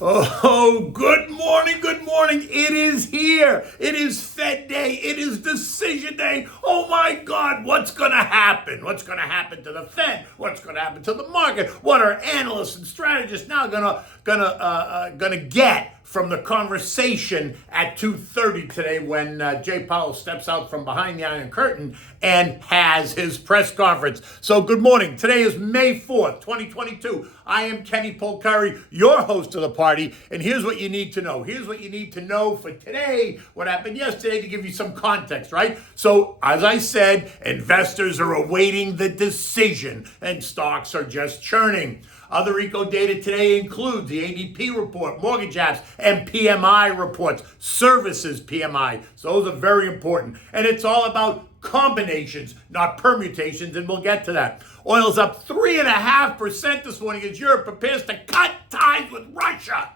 Oh, good morning, good morning. It is here. It is Fed Day. It is decision day. Oh my God, what's going to happen? What's going to happen to the Fed? What's going to happen to the market? What are analysts and strategists now gonna get from the conversation at 2:30 today when Jay Powell steps out from behind the Iron Curtain and has his press conference? So good morning. Today is May 4th, 2022. I am Kenny Polcari, your host of the party, and here's what you need to know. Here's what you need to know for today, what happened yesterday, to give you some context, right? So, as I said, investors are awaiting the decision, and stocks are just churning. Other eco data today includes the ADP report, mortgage apps, and PMI reports, services PMI. So those are very important. And it's all about combinations, not permutations, and we'll get to that. Oil's up 3.5% this morning as Europe prepares to cut ties with Russia.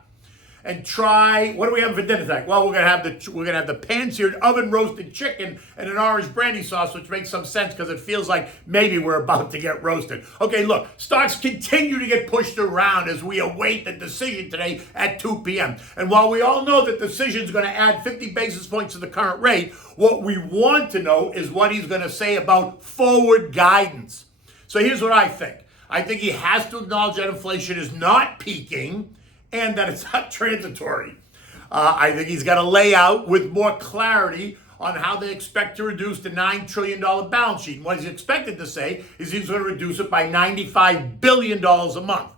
And try, what do we have for dinner tonight? Well, we're gonna have the pan-seared oven-roasted chicken and an orange brandy sauce, which makes some sense because it feels like maybe we're about to get roasted. Okay, look, stocks continue to get pushed around as we await the decision today at 2 p.m. And while we all know that the decision is going to add 50 basis points to the current rate, what we want to know is what he's going to say about forward guidance. So here's what I think. I think he has to acknowledge that inflation is not peaking and that it's not transitory. I think he's got to lay out with more clarity on how they expect to reduce the $9 trillion balance sheet. And what he's expected to say is he's going to reduce it by $95 billion a month,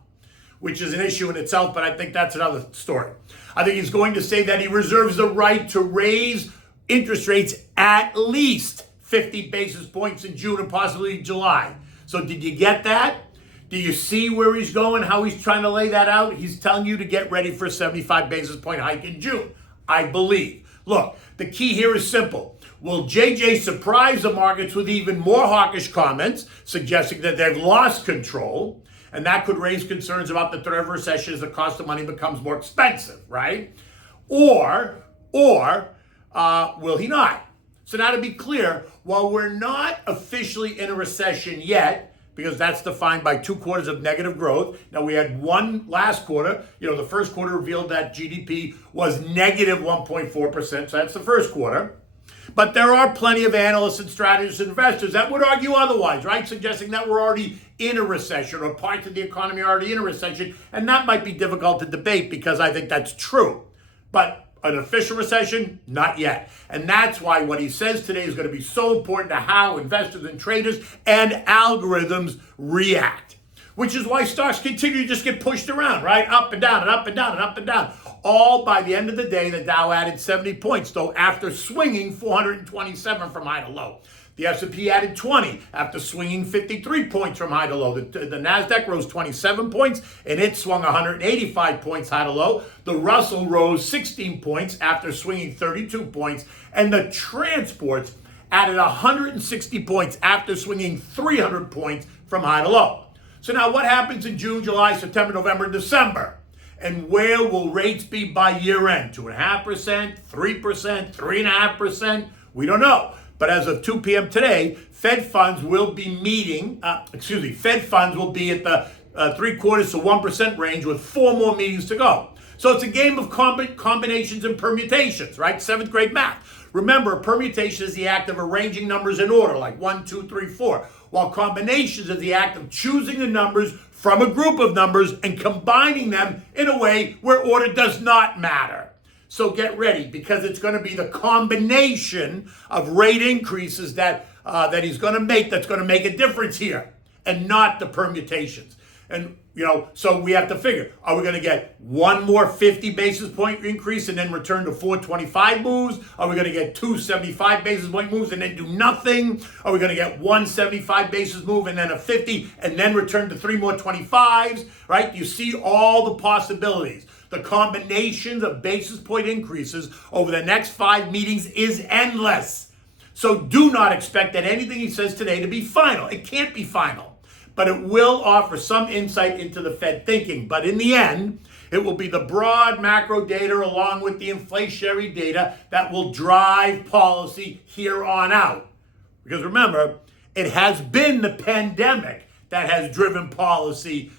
which is an issue in itself, but I think that's another story. I think he's going to say that he reserves the right to raise interest rates at least 50 basis points in June and possibly July. So did you get that? Do you see where he's going, how he's trying to lay that out? He's telling you to get ready for a 75 basis point hike in June, I believe. Look, the key here is simple. Will JJ surprise the markets with even more hawkish comments, suggesting that they've lost control, and that could raise concerns about the threat of recession as the cost of money becomes more expensive, right? Or will he not? So now to be clear, while we're not officially in a recession yet, because that's defined by 2 quarters of negative growth. Now, we had one last quarter. The first quarter revealed that GDP was negative 1.4%, so that's the first quarter. But there are plenty of analysts and strategists and investors that would argue otherwise, right? Suggesting that we're already in a recession or parts of the economy are already in a recession. And that might be difficult to debate because I think that's true. But an official recession? Not yet. And that's why what he says today is going to be so important to how investors and traders and algorithms react. Which is why stocks continue to just get pushed around, right? Up and down and up and down and up and down. All by the end of the day, the Dow added 70 points, though, after swinging 427 from high to low. The S&P added 20 after swinging 53 points from high to low. The NASDAQ rose 27 points, and it swung 185 points high to low. The Russell rose 16 points after swinging 32 points, and the transports added 160 points after swinging 300 points from high to low. So now what happens in June, July, September, November, and December? And where will rates be by year end? 2.5%, 3%, 3.5%? We don't know. But as of 2 p.m. today, Fed funds will be Fed funds will be at the 0.75 to 1% range with 4 more meetings to go. So it's a game of combinations and permutations, right? 7th grade math. Remember, a permutation is the act of arranging numbers in order, like 1, 2, 3, 4, while combinations is the act of choosing the numbers from a group of numbers and combining them in a way where order does not matter. So get ready, because it's going to be the combination of rate increases that he's going to make that's going to make a difference here, and not the permutations. And, so we have to figure, are we going to get one more 50 basis point increase and then return to 425 moves? Are we going to get 2 75 basis point moves and then do nothing? Are we going to get 1 75 basis move and then a 50 and then return to 3 more 25s, right? You see all the possibilities. The combinations of basis point increases over the next 5 meetings is endless. So do not expect that anything he says today to be final. It can't be final. But it will offer some insight into the Fed thinking. But in the end, it will be the broad macro data along with the inflationary data that will drive policy here on out. Because remember, it has been the pandemic that has driven policy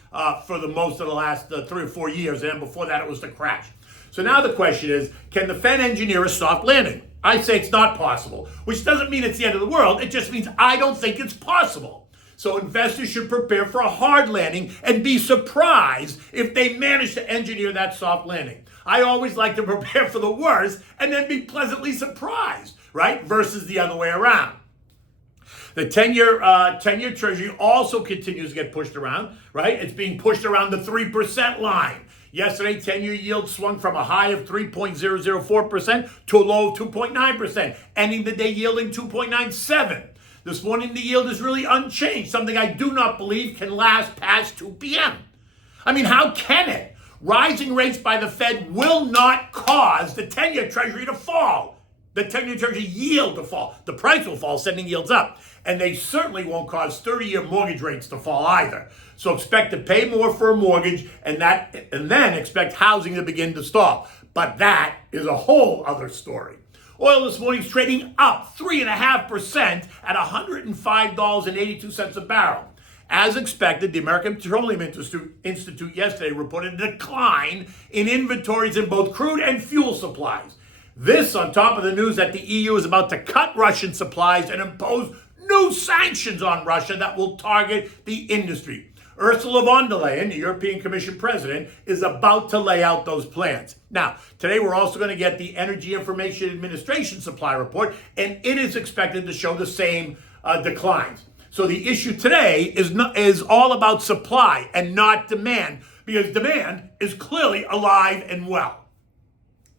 for the most of the last 3 or 4 years, and before that it was the crash. So now the question is, can the Fed engineer a soft landing? I say it's not possible, which doesn't mean it's the end of the world. It just means I don't think it's possible. So investors should prepare for a hard landing and be surprised if they manage to engineer that soft landing. I always like to prepare for the worst and then be pleasantly surprised, right? Versus the other way around. The 10-year Treasury also continues to get pushed around, right? It's being pushed around the 3% line. Yesterday, 10-year yield swung from a high of 3.004% to a low of 2.9%, ending the day yielding 2.97%. This morning, the yield is really unchanged, something I do not believe can last past 2 p.m. I mean, how can it? Rising rates by the Fed will not cause the 10-year Treasury to fall. The 10-year Treasury yield to fall. The price will fall, sending yields up. And they certainly won't cause 30-year mortgage rates to fall either. So expect to pay more for a mortgage and then expect housing to begin to stall. But that is a whole other story. Oil this morning is trading up 3.5% at $105.82 a barrel. As expected, the American Petroleum Institute yesterday reported a decline in inventories in both crude and fuel supplies. This on top of the news that the EU is about to cut Russian supplies and impose new sanctions on Russia that will target the industry. Ursula von der Leyen, the European Commission president, is about to lay out those plans. Now, today we're also going to get the Energy Information Administration supply report, and it is expected to show the same declines. So the issue today is all about supply and not demand, because demand is clearly alive and well.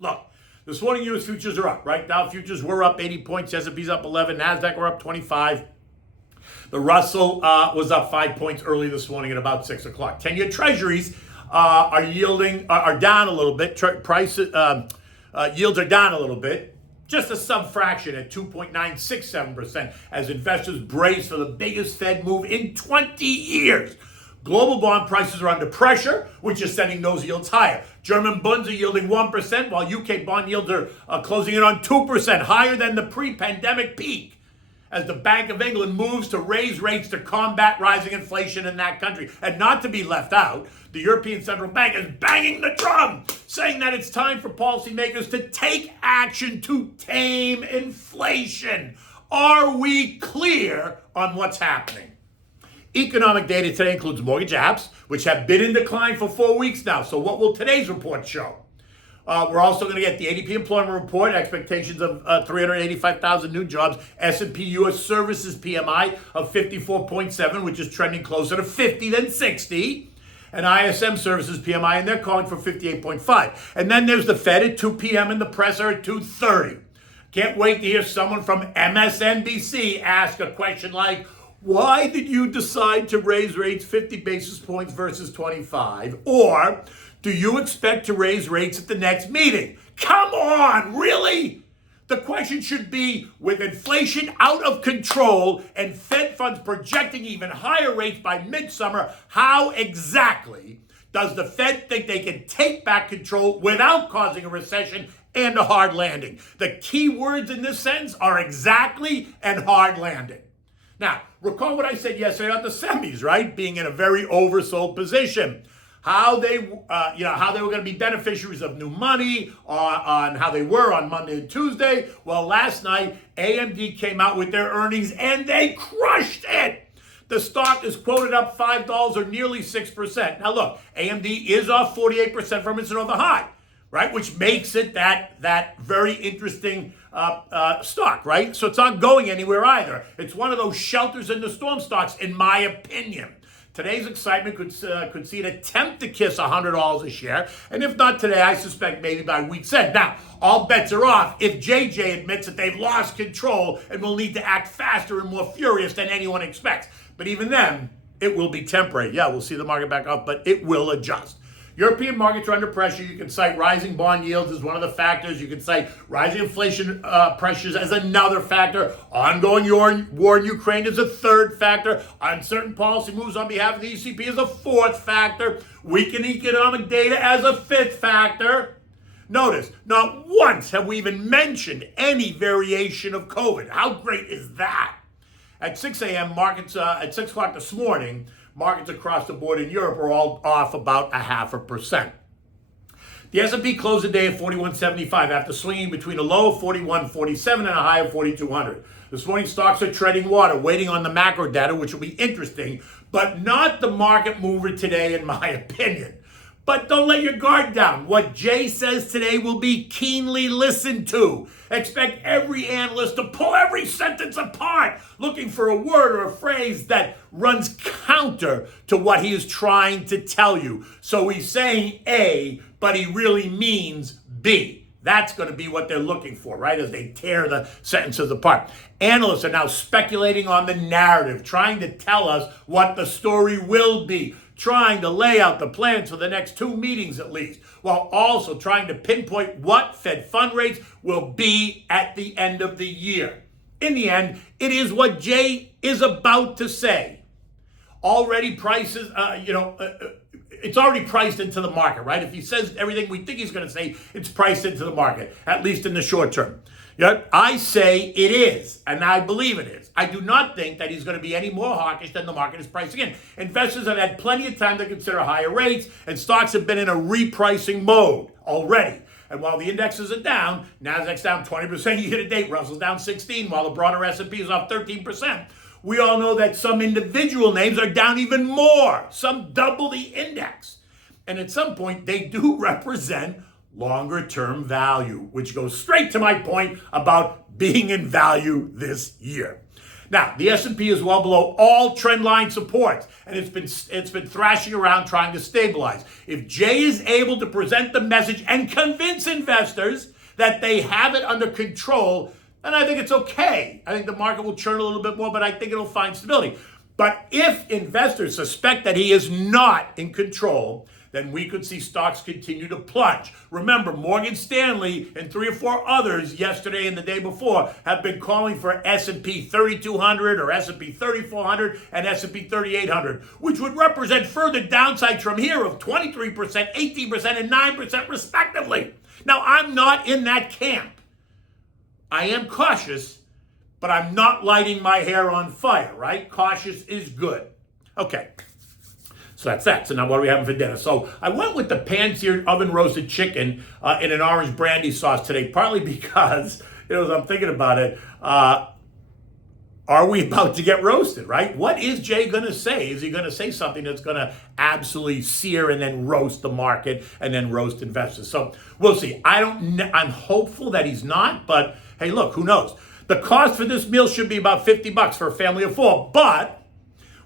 Look, this morning U.S. futures are up, right? Dow futures were up 80 points, S&P's up 11, NASDAQ were up 25. The Russell was up 5 points early this morning at about 6 o'clock. 10-year treasuries are down a little bit. Yields are down a little bit. Just a sub-fraction at 2.967% as investors brace for the biggest Fed move in 20 years. Global bond prices are under pressure, which is sending those yields higher. German bonds are yielding 1%, while UK bond yields are closing in on 2%, higher than the pre-pandemic peak, as the Bank of England moves to raise rates to combat rising inflation in that country. And not to be left out, the European Central Bank is banging the drum, saying that it's time for policymakers to take action to tame inflation. Are we clear on what's happening? Economic data today includes mortgage apps, which have been in decline for 4 weeks now. So what will today's report show? We're also going to get the ADP employment report, expectations of 385,000 new jobs, S&P U.S. Services PMI of 54.7, which is trending closer to 50 than 60, and ISM Services PMI, and they're calling for 58.5. And then there's the Fed at 2 p.m. and the presser at 2:30. Can't wait to hear someone from MSNBC ask a question like, why did you decide to raise rates 50 basis points versus 25? Or, do you expect to raise rates at the next meeting? Come on, really? The question should be, with inflation out of control and Fed funds projecting even higher rates by midsummer, how exactly does the Fed think they can take back control without causing a recession and a hard landing? The key words in this sentence are exactly and hard landing. Now, recall what I said yesterday on the semis, right? Being in a very oversold position. How they were going to be beneficiaries of new money on how they were on Monday and Tuesday. Well, last night, AMD came out with their earnings and they crushed it. The stock is quoted up $5 or nearly 6%. Now look, AMD is off 48% from its Nova high, right? Which makes it that very interesting stock, right? So it's not going anywhere either. It's one of those shelters in the storm stocks, in my opinion. Today's excitement could see it attempt to kiss $100 a share. And if not today, I suspect maybe by week's end. Now, all bets are off if JJ admits that they've lost control and will need to act faster and more furious than anyone expects. But even then, it will be temporary. Yeah, we'll see the market back up, but it will adjust. European markets are under pressure. You can cite rising bond yields as one of the factors. You can cite rising inflation pressures as another factor. Ongoing war in Ukraine is a third factor. Uncertain policy moves on behalf of the ECB is a fourth factor. Weakened economic data as a fifth factor. Notice, not once have we even mentioned any variation of COVID. How great is that? At 6 a.m., markets, at 6 o'clock this morning, markets across the board in Europe are all off about 0.5%. The S&P closed the day at 4175 after swinging between a low of 4147 and a high of 4200. This morning, stocks are treading water, waiting on the macro data, which will be interesting, but not the market mover today, in my opinion. But don't let your guard down. What Jay says today will be keenly listened to. Expect every analyst to pull every sentence apart, looking for a word or a phrase that runs counter to what he is trying to tell you. So he's saying A, but he really means B. That's going to be what they're looking for, right? As they tear the sentences apart. Analysts are now speculating on the narrative, trying to tell us what the story will be, trying to lay out the plans for the next 2 meetings at least, while also trying to pinpoint what Fed fund rates will be at the end of the year. In the end, it is what Jay is about to say. Already prices, it's already priced into the market, right? If he says everything we think he's going to say, it's priced into the market, at least in the short term. Yeah, I say it is, and I believe it is. I do not think that he's going to be any more hawkish than the market is pricing in. Investors have had plenty of time to consider higher rates, and stocks have been in a repricing mode already. And while the indexes are down, Nasdaq's down 20% year to date, Russell's down 16%, while the broader S&P is off 13%. We all know that some individual names are down even more, some double the index. And at some point, they do represent longer-term value, which goes straight to my point about being in value this year. Now, the S&P is well below all trend line supports, and it's been thrashing around trying to stabilize. If Jay is able to present the message and convince investors that they have it under control, then I think it's okay. I think the market will churn a little bit more, but I think it'll find stability. But if investors suspect that he is not in control, then we could see stocks continue to plunge. Remember, Morgan Stanley and 3 or 4 others yesterday and the day before have been calling for S&P 3200 or S&P 3400 and S&P 3800, which would represent further downsides from here of 23%, 18%, and 9% respectively. Now, I'm not in that camp. I am cautious, but I'm not lighting my hair on fire, right? Cautious is good. Okay. So that's that. So now what are we having for dinner? So I went with the pan-seared oven-roasted chicken in an orange brandy sauce today, partly because, as I'm thinking about it, are we about to get roasted, right? What is Jay going to say? Is he going to say something that's going to absolutely sear and then roast the market and then roast investors? So we'll see. I'm hopeful that he's not, but hey, look, who knows? The cost for this meal should be about $50 for a family of 4, but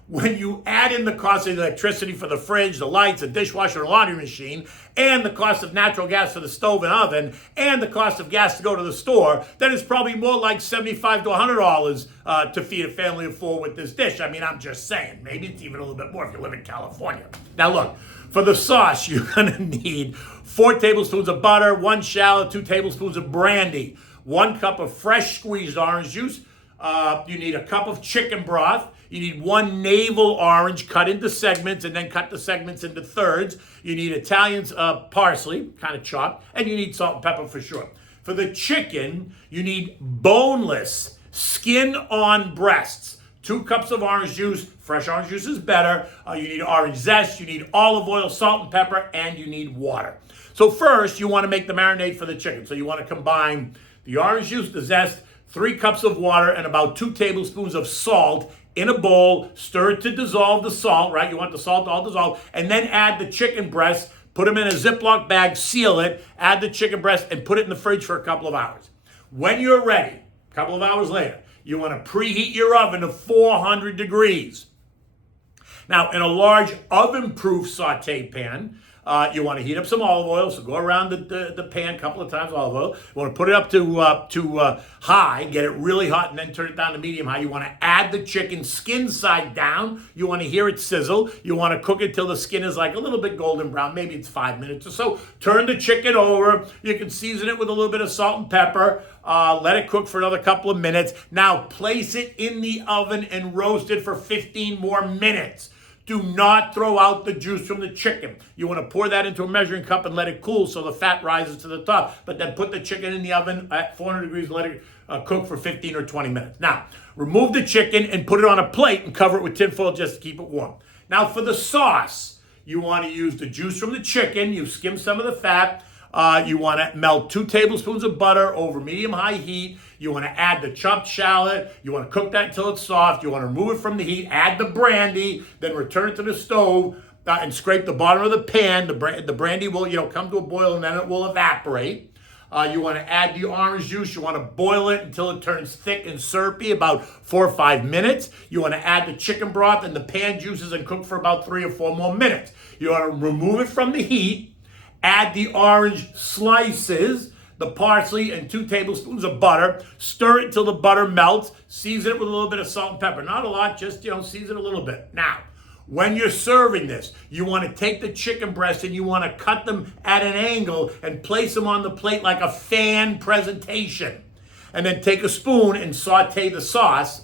when you add in the cost of electricity for the fridge, the lights, the dishwasher, the laundry machine, and the cost of natural gas for the stove and oven, and the cost of gas to go to the store, then it's probably more like $75 to $100 to feed a family of 4 with this dish. I mean, I'm just saying. Maybe it's even a little bit more if you live in California. Now look, for the sauce, you're going to need 4 tablespoons of butter, 1 shallot, 2 tablespoons of brandy, 1 cup of fresh squeezed orange juice. You need a cup of chicken broth. You need 1 navel orange cut into segments and then cut the segments into thirds. You need Italian parsley, kind of chopped, and you need salt and pepper for sure. For the chicken, you need boneless, skin-on breasts, 2 cups of orange juice. Fresh orange juice is better. You need orange zest. You need olive oil, salt and pepper, and you need water. So first, you want to make the marinade for the chicken. So you want to combine the orange juice, the zest, 3 cups of water, and about 2 tablespoons of salt in a bowl. Stir it to dissolve the salt, right? You want the salt to all dissolve. And then add the chicken breast, put them in a Ziploc bag, seal it, add the chicken breast, and put it in the fridge for a couple of hours. When you're ready, a couple of hours later, you want to preheat your oven to 400 degrees. Now, in a large oven-proof saute pan, you want to heat up some olive oil, so go around the pan a couple of times, olive oil. You want to put it up to high, get it really hot, and then turn it down to medium high. You want to add the chicken skin side down. You want to hear it sizzle. You want to cook it till the skin is like a little bit golden brown. Maybe it's 5 minutes or so. Turn the chicken over. You can season it with a little bit of salt and pepper. Let it cook for another couple of minutes. Now place it in the oven and roast it for 15 more minutes. Do not throw out the juice from the chicken. You want to pour that into a measuring cup and let it cool so the fat rises to the top. But then put the chicken in the oven at 400 degrees and let it cook for 15 or 20 minutes. Now, remove the chicken and put it on a plate and cover it with tinfoil just to keep it warm. Now for the sauce, you want to use the juice from the chicken. You skim some of the fat. You want to melt 2 tablespoons of butter over medium-high heat. You want to add the chopped shallot. You want to cook that until it's soft. You want to remove it from the heat. Add the brandy. Then return it to the stove and scrape the bottom of the pan. The brandy will, come to a boil and then it will evaporate. You want to add the orange juice. You want to boil it until it turns thick and syrupy, about 4 or 5 minutes. You want to add the chicken broth and the pan juices and cook for about 3 or 4 more minutes. You want to remove it from the heat. Add the orange slices, the parsley, and 2 tablespoons of butter. Stir it until the butter melts. Season it with a little bit of salt and pepper. Not a lot, just, season a little bit. Now, when you're serving this, you want to take the chicken breasts and you want to cut them at an angle and place them on the plate like a fan presentation. And then take a spoon and spoon the sauce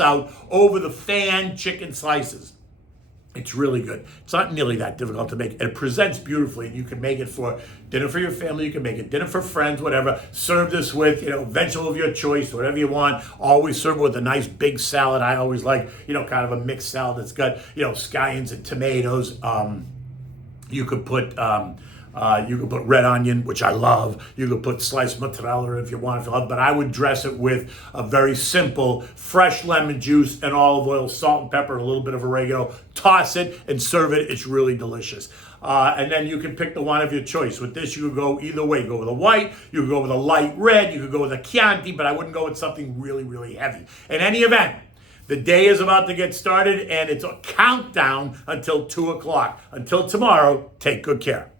out over the fan chicken slices. It's really good. It's not nearly that difficult to make. It presents beautifully, and you can make it for dinner for your family. You can make it dinner for friends, whatever. Serve this with, vegetable of your choice, whatever you want. Always serve it with a nice big salad. I always like, kind of a mixed salad that's got, scallions and tomatoes. You could put red onion, which I love. You could put sliced mozzarella if you want, but I would dress it with a very simple fresh lemon juice and olive oil, salt and pepper, and a little bit of oregano. Toss it and serve it. It's really delicious. And then you can pick the wine of your choice. With this, you could go either way. Go with a white, you could go with a light red, you could go with a Chianti, but I wouldn't go with something really, really heavy. In any event, the day is about to get started, and it's a countdown until 2 o'clock. Until tomorrow, take good care.